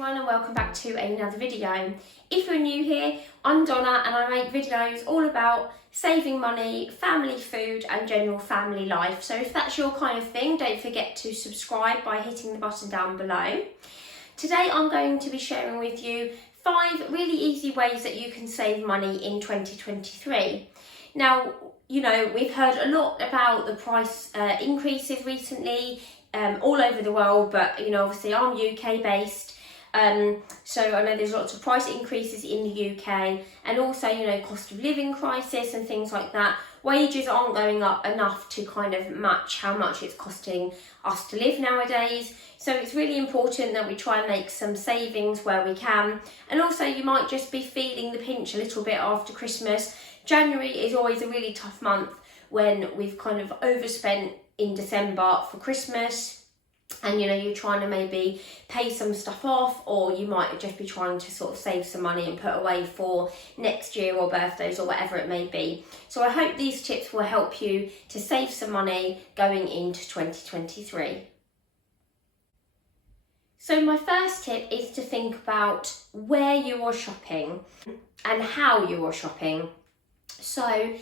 everyone and welcome back to another video. If you're new here, I'm Donna and I make videos all about saving money, family food and general family life. So if that's your kind of thing, don't forget to subscribe by hitting the button down below. Today I'm going to be sharing with you 5 really easy ways that you can save money in 2023. Now, you know, we've heard a lot about the price increases recently all over the world, but you know, obviously I'm UK based, so I know there's lots of price increases in the UK, and also, you know, cost of living crisis and things like that. Wages aren't going up enough to kind of match how much it's costing us to live nowadays. So it's really important that we try and make some savings where we can. And also, you might just be feeling the pinch a little bit after Christmas. January is always a really tough month when we've kind of overspent in December for Christmas, and you know, you're trying to maybe pay some stuff off, or you might just be trying to sort of save some money and put away for next year or birthdays or whatever it may be. So I hope these tips will help you to save some money going into 2023. So my first tip is to think about where you are shopping and how you are shopping. So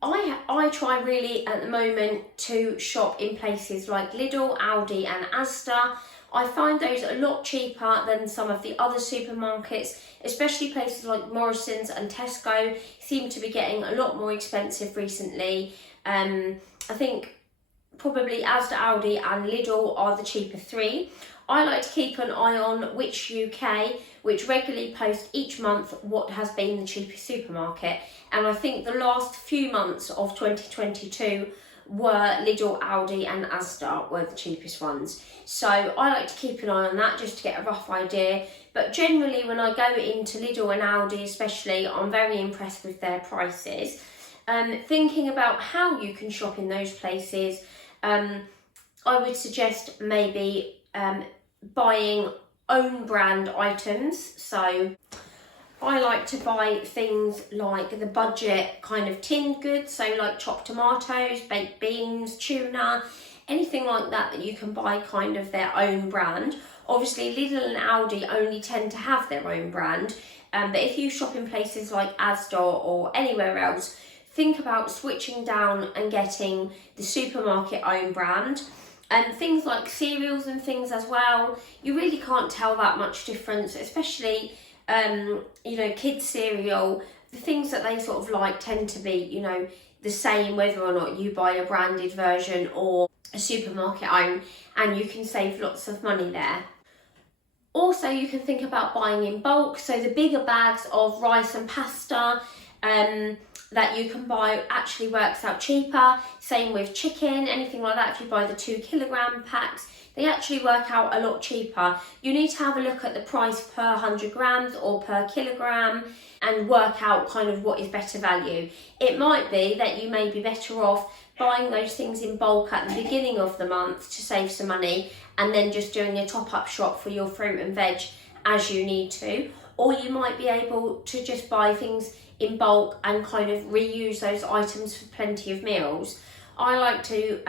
I try really at the moment to shop in places like Lidl, Aldi and Asda. I find those a lot cheaper than some of the other supermarkets, especially places like Morrison's and Tesco seem to be getting a lot more expensive recently. I think probably Asda, Aldi and Lidl are the cheaper 3. I like to keep an eye on Which UK, which regularly post each month what has been the cheapest supermarket. And I think the last few months of 2022 were Lidl, Aldi and Asda were the cheapest ones. So I like to keep an eye on that just to get a rough idea. But generally when I go into Lidl and Aldi especially, I'm very impressed with their prices. Thinking about how you can shop in those places, I would suggest maybe buying own brand items. So I like to buy things like the budget kind of tinned goods, so like chopped tomatoes, baked beans, tuna, anything like that that you can buy kind of their own brand. Obviously Lidl and Aldi only tend to have their own brand, but if you shop in places like Asda or anywhere else, think about switching down and getting the supermarket own brand. And things like cereals and things as well, you really can't tell that much difference, especially you know, kids cereal. The things that they sort of like tend to be, you know, the same whether or not you buy a branded version or a supermarket own, and you can save lots of money there. Also, you can think about buying in bulk, so the bigger bags of rice and pasta that you can buy actually works out cheaper. Same with chicken, anything like that. If you buy the 2 kilogram packs, they actually work out a lot cheaper. You need to have a look at the price per 100 grams or per kilogram and work out kind of what is better value. It might be that you may be better off buying those things in bulk at the beginning of the month to save some money, and then just doing a top-up shop for your fruit and veg as you need to. Or you might be able to just buy things in bulk and kind of reuse those items for plenty of meals. I like to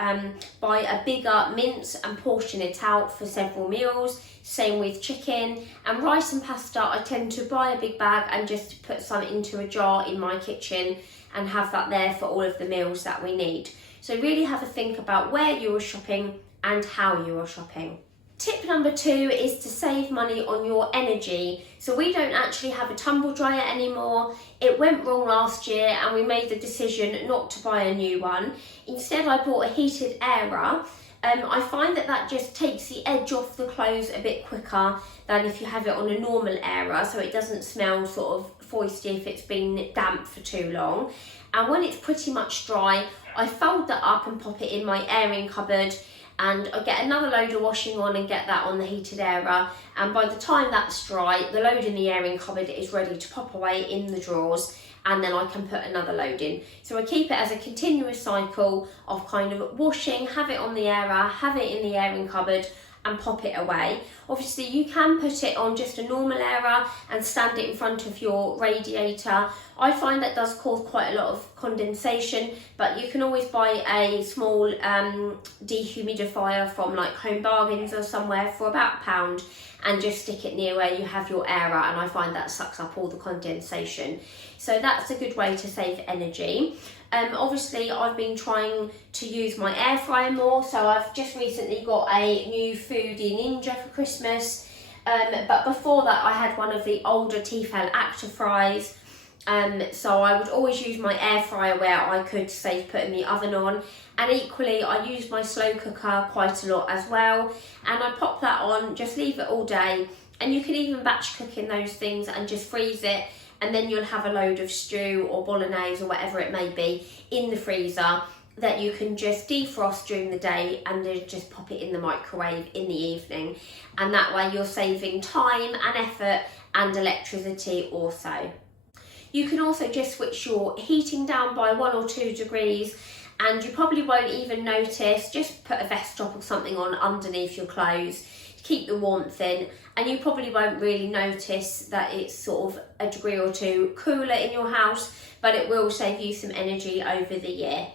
buy a bigger mince and portion it out for several meals. Same with chicken and rice and pasta. I tend to buy a big bag and just put some into a jar in my kitchen and have that there for all of the meals that we need. So really have a think about where you are shopping and how you are shopping. Tip number 2 is to save money on your energy. So we don't actually have a tumble dryer anymore. It went wrong last year and we made the decision not to buy a new one. Instead, I bought a heated airer. I find that just takes the edge off the clothes a bit quicker than if you have it on a normal airer, so it doesn't smell sort of foisty if it's been damp for too long. And when it's pretty much dry, I fold that up and pop it in my airing cupboard, and I get another load of washing on and get that on the heated airer, and by the time that's dry, the load in the airing cupboard is ready to pop away in the drawers, and then I can put another load in. So I keep it as a continuous cycle of kind of washing, have it on the airer, have it in the airing cupboard, and pop it away. Obviously you can put it on just a normal air and stand it in front of your radiator. I find that does cause quite a lot of condensation, but you can always buy a small dehumidifier from like Home Bargains or somewhere for about £1 and just stick it near where you have your air, and I find that sucks up all the condensation. So that's a good way to save energy. Obviously I've been trying to use my air fryer more, so I've just recently got a new Foodie Ninja for Christmas, but before that I had one of the older Tefal Actor fries, so I would always use my air fryer where I could save putting the oven on, and equally I use my slow cooker quite a lot as well, and I pop that on, just leave it all day, and you can even batch cook in those things and just freeze it, and then you'll have a load of stew or bolognese or whatever it may be in the freezer that you can just defrost during the day and then just pop it in the microwave in the evening. And that way you're saving time and effort and electricity also. You can also just switch your heating down by 1 or 2 degrees, and you probably won't even notice. Just put a vest top or something on underneath your clothes to keep the warmth in, and you probably won't really notice that it's sort of a degree or 2 cooler in your house, but it will save you some energy over the year.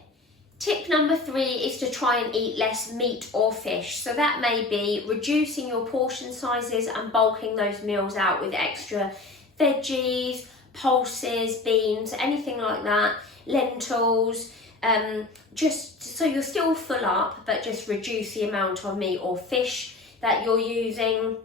Tip number 3 is to try and eat less meat or fish. So that may be reducing your portion sizes and bulking those meals out with extra veggies, pulses, beans, anything like that, lentils, just so you're still full up, but just reduce the amount of meat or fish that you're using.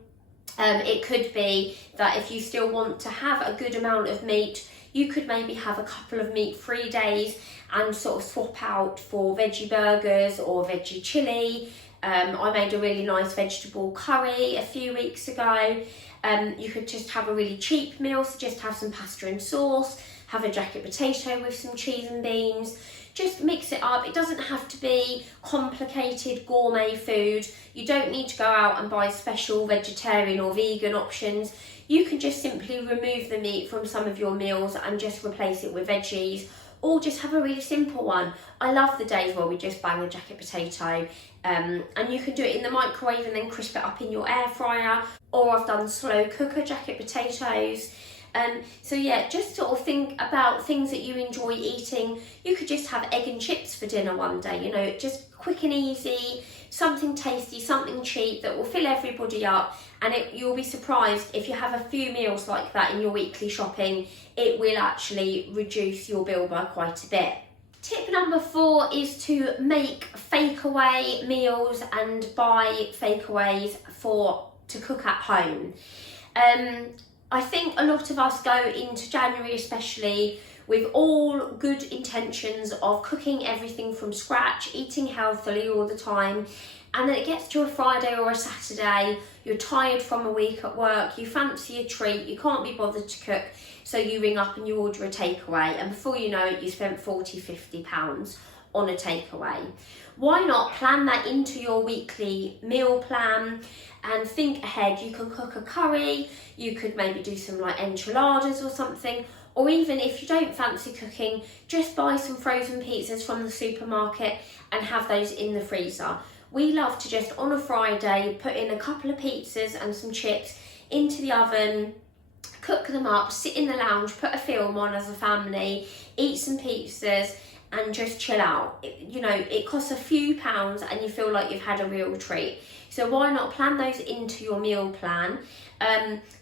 It could be that if you still want to have a good amount of meat, you could maybe have a couple of meat-free days and sort of swap out for veggie burgers or veggie chili. I made a really nice vegetable curry a few weeks ago. You could just have a really cheap meal, so just have some pasta and sauce, have a jacket potato with some cheese and beans. Just mix it up. It doesn't have to be complicated gourmet food. You don't need to go out and buy special vegetarian or vegan options. You can just simply remove the meat from some of your meals and just replace it with veggies, or just have a really simple one. I love the days where we just bang a jacket potato, and you can do it in the microwave and then crisp it up in your air fryer, or I've done slow cooker jacket potatoes. So yeah, just sort of think about things that you enjoy eating. You could just have egg and chips for dinner one day, you know, just quick and easy, something tasty, something cheap that will fill everybody up, and you'll be surprised if you have a few meals like that in your weekly shopping, it will actually reduce your bill by quite a bit. Tip number 4 is to make fake-away meals and buy fake-aways to cook at home. I think a lot of us go into January especially with all good intentions of cooking everything from scratch, eating healthily all the time, and then it gets to a Friday or a Saturday, you're tired from a week at work, you fancy a treat, you can't be bothered to cook, so you ring up and you order a takeaway, and before you know it, you spent £40–50 on a takeaway. Why not plan that into your weekly meal plan and think ahead? You can cook a curry, you could maybe do some like enchiladas or something, or even if you don't fancy cooking, just buy some frozen pizzas from the supermarket and have those in the freezer. We love to just on a Friday put in a couple of pizzas and some chips into the oven, cook them up, sit in the lounge, put a film on as a family, eat some pizzas and just chill out. You know, it costs a few pounds and you feel like you've had a real treat. So why not plan those into your meal plan?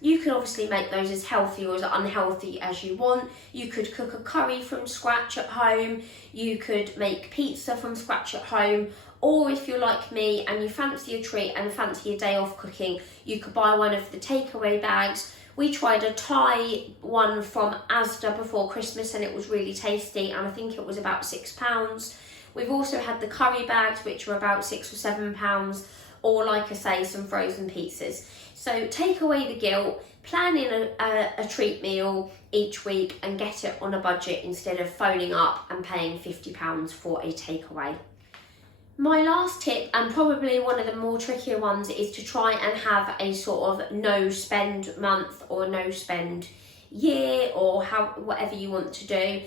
You can obviously make those as healthy or as unhealthy as you want. You could cook a curry from scratch at home. You could make pizza from scratch at home. Or if you're like me and you fancy a treat and fancy a day off cooking, you could buy one of the takeaway bags. We tried a Thai one from Asda before Christmas and it was really tasty, and I think it was about £6. We've also had the curry bags, which were about £6 or £7, or like I say, some frozen pizzas. So take away the guilt, plan in a treat meal each week and get it on a budget instead of phoning up and paying £50 for a takeaway. My last tip, and probably one of the more trickier ones, is to try and have a sort of no spend month or no spend year, or whatever you want to do.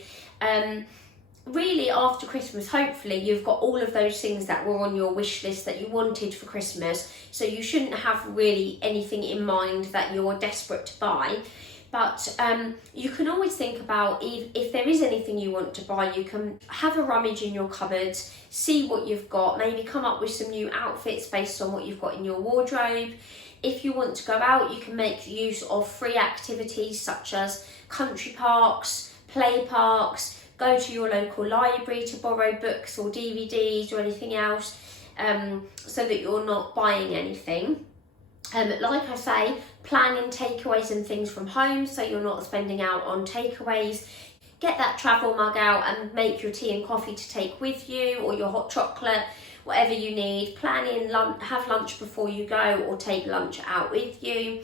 really after Christmas, hopefully you've got all of those things that were on your wish list that you wanted for Christmas, so you shouldn't have really anything in mind that you're desperate to buy. But you can always think about if there is anything you want to buy, you can have a rummage in your cupboards, see what you've got, maybe come up with some new outfits based on what you've got in your wardrobe. If you want to go out, you can make use of free activities such as country parks, play parks, go to your local library to borrow books or DVDs or anything else, so that you're not buying anything. Like I say, plan in takeaways and things from home so you're not spending out on takeaways. Get that travel mug out and make your tea and coffee to take with you, or your hot chocolate, whatever you need. Plan in have lunch before you go, or take lunch out with you.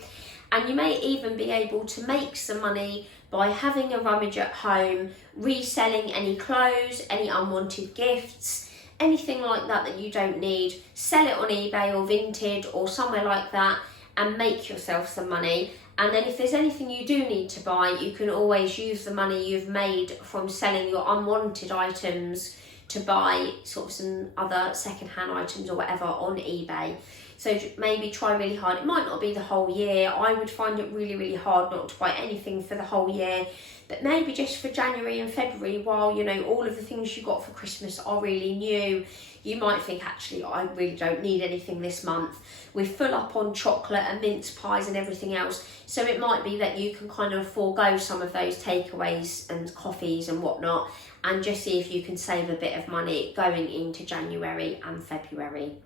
And you may even be able to make some money by having a rummage at home, reselling any clothes, any unwanted gifts, anything like that that you don't need. Sell it on eBay or Vinted or somewhere like that and make yourself some money. And then if there's anything you do need to buy, you can always use the money you've made from selling your unwanted items to buy sort of some other second-hand items or whatever on eBay. So maybe try really hard. It might not be the whole year. I would find it really, really hard not to buy anything for the whole year. But maybe just for January and February, while, you know, all of the things you got for Christmas are really new, you might think, actually, I really don't need anything this month. We're full up on chocolate and mince pies and everything else. So it might be that you can kind of forego some of those takeaways and coffees and whatnot, and just see if you can save a bit of money going into January and February.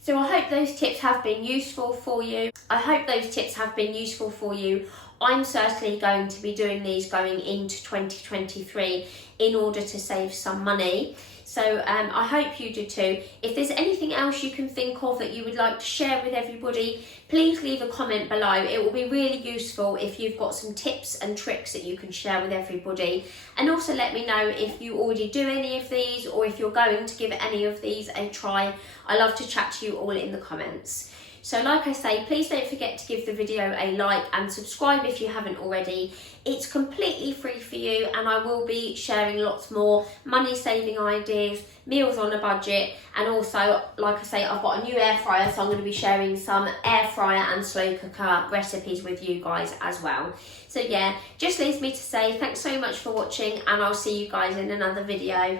So I hope those tips have been useful for you. I'm certainly going to be doing these going into 2023 in order to save some money. So I hope you do too. If there's anything else you can think of that you would like to share with everybody, please leave a comment below. It will be really useful if you've got some tips and tricks that you can share with everybody. And also let me know if you already do any of these, or if you're going to give any of these a try. I love to chat to you all in the comments. So like I say, please don't forget to give the video a like and subscribe if you haven't already. It's completely free for you, and I will be sharing lots more money saving ideas, meals on a budget, and also, like I say, I've got a new air fryer, so I'm going to be sharing some air fryer and slow cooker recipes with you guys as well. So yeah, just leaves me to say thanks so much for watching, and I'll see you guys in another video.